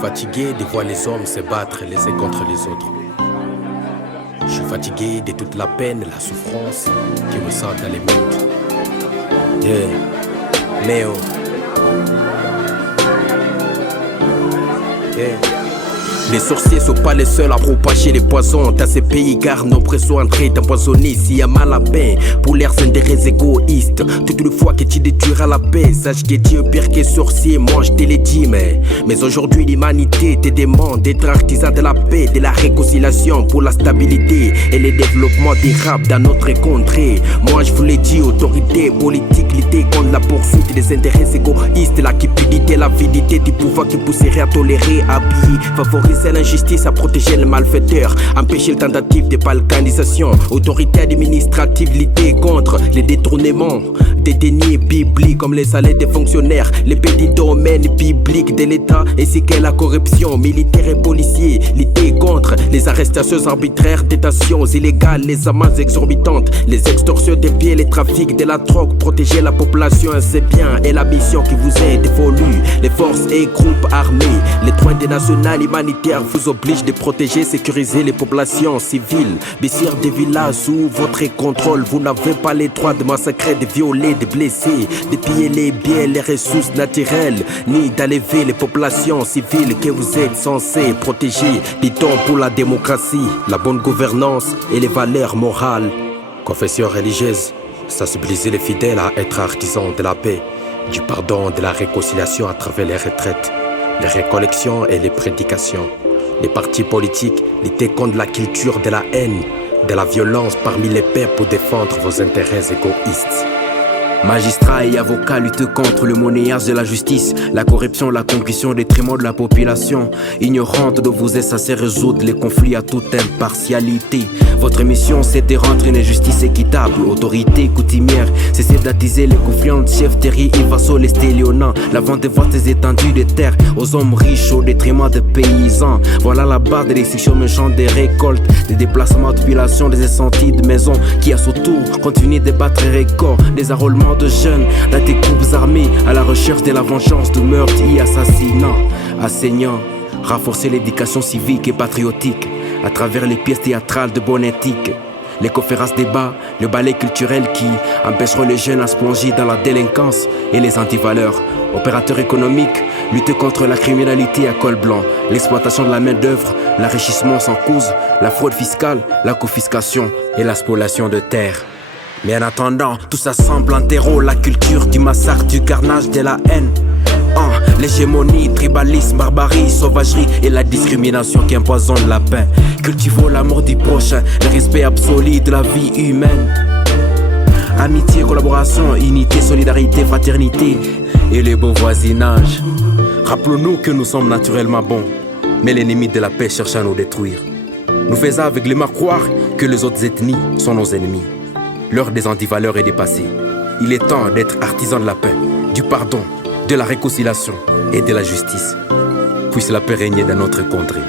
fatigué de voir les hommes se battre les uns contre les autres. Je suis fatigué de toute la peine et la souffrance qui ressentent dans les mondes. Yeah. Néo. Yeah. Les sorciers sont pas les seuls à propager les poisons. Dans ces pays, car nos pressions entrés d'empoisonner. S'il y a mal à pain, pour leurs intérêts égoïstes. Toute une fois que tu détruiras la paix, sache que Dieu pire que sorcier, moi je te l'ai dit. Mais aujourd'hui, l'humanité te demande d'être artisan de la paix, de la réconciliation pour la stabilité et le développement durable dans notre contrée. Moi je vous l'ai dit, autorité politique, lutter contre la poursuite des intérêts égoïstes, la cupidité, l'avidité du pouvoir qui pousserait à tolérer, à habiller, favoriser l'injustice, à protéger les malfaiteurs, empêcher les tentatives de balkanisation, autorité administrative, lutter contre les détournements des deniers bibliques comme les salaires des fonctionnaires, les petits domaines publics de l'État ainsi que la corruption militaire et policier, lutter contre les arrestations arbitraires, détentions illégales, les amendes exorbitantes, les extorsions des biens, les trafics de la drogue, protéger la population, c'est bien et la mission qui vous est dévolue. Les forces et groupes armés, les droits internationaux humanitaires vous obligent de protéger, sécuriser les populations civiles. Bessir des villages sous votre contrôle, vous n'avez pas les droits de massacrer, de violer, de blesser, de piller les biens, les ressources naturelles, ni d'enlever les populations civiles que vous êtes censés protéger. Dit-on pour la démocratie, la bonne gouvernance et les valeurs morales. Confession religieuse, sensibiliser les fidèles à être artisans de la paix, du pardon, de la réconciliation à travers les retraites, les récollections et les prédications. Les partis politiques, lutter contre la culture de la haine, de la violence parmi les peuples pour défendre vos intérêts égoïstes. Magistrats et avocats luttent contre le monnayage de la justice, la corruption, la concussion, le détriment de la population. Ignorante de vos aides, censés résoudre les conflits à toute impartialité. Votre mission, c'est de rendre une justice équitable. Autorité coutumière, cessez d'attiser les conflits entre chefs, terriers et vassaux, les stélionnants. La vente de votre étendues de terres aux hommes riches au détriment des paysans. Voilà la barre de l'extinction méchante des récoltes, des déplacements de population, des incendies de maisons qui à son tour continuent de battre records, des enrôlements de jeunes dans des groupes armés à la recherche de la vengeance de meurtres et assassinats. Enseignants, renforcer l'éducation civique et patriotique à travers les pièces théâtrales de bonne éthique, les conférences débats, le ballet culturel qui empêcheront les jeunes à se plonger dans la délinquance et les antivaleurs. Opérateurs économiques, lutter contre la criminalité à col blanc, l'exploitation de la main d'œuvre, l'enrichissement sans cause, la fraude fiscale, la confiscation et la spoliation de terres. Mais en attendant, tout ça semble en terreau, la culture du massacre, du carnage, de la haine. L'hégémonie, tribalisme, barbarie, sauvagerie et la discrimination qui empoisonne la paix. Cultivons l'amour du prochain, le respect absolu de la vie humaine. Amitié, collaboration, unité, solidarité, fraternité et le beau voisinage. Rappelons-nous que nous sommes naturellement bons, mais l'ennemi de la paix cherche à nous détruire. Nous faisons aveuglément croire que les autres ethnies sont nos ennemis. L'heure des antivaleurs est dépassée. Il est temps d'être artisan de la paix, du pardon, de la réconciliation et de la justice. Puisse la paix régner dans notre contrée.